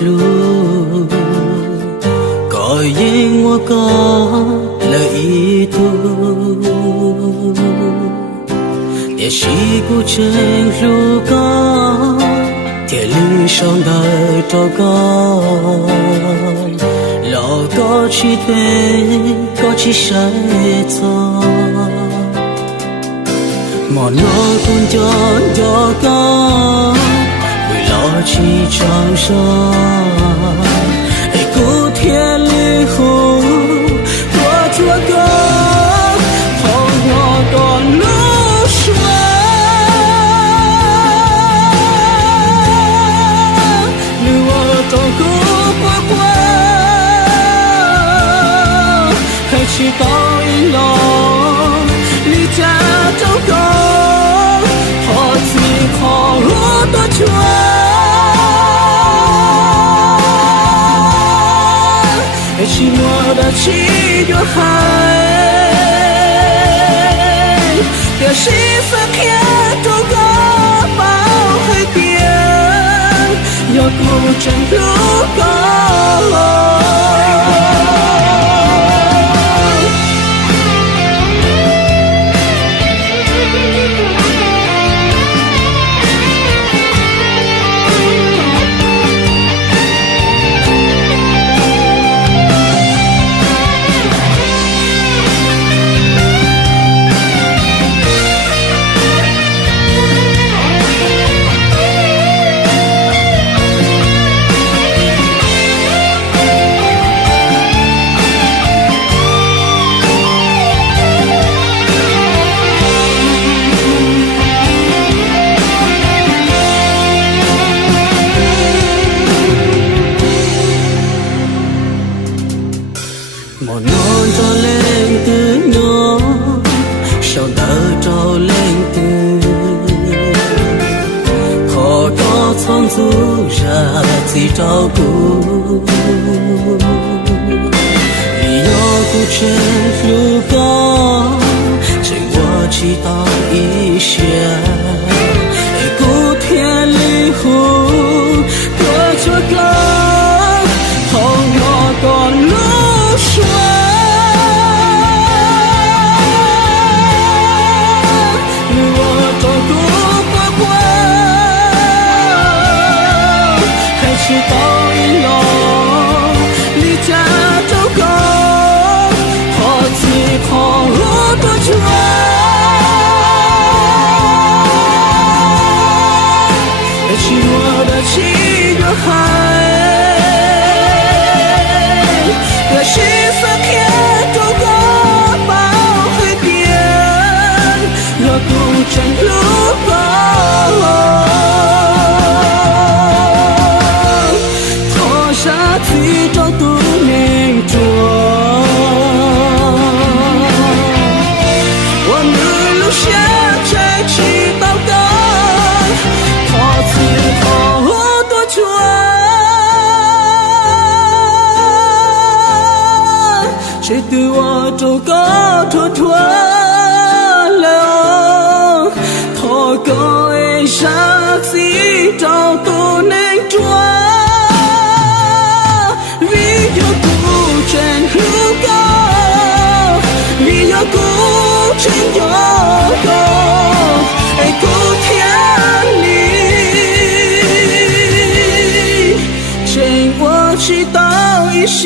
路，có yên我có lời ý tu也是不真如高铁路上的祷告老高起飞高起谁走莫诺空中祷告为了起长生古铁里湖我做个好我个路水你我都顾不过还去到一楼离家走够好自好多圈寂寞的七月海，也是四片周个包海边，要不真如高。một non cho lên từ nhỏ sau đó cho lên từ khó có phong du ra thì trao cu vì do cu trên lưu có chỉ qua chỉ ta ý xe cu thiên lý hú qua cho có không nhỏ còn lúc xuân去到一楼离家走够好自好多圈寂寞的七月海也是四片周个包海边要不真如高去找都能做，我们留下在祈祷的好自好多圈，谁对我走高脱脱了，透过一生去找都能做。真有够，古天里，请我祈祷一些。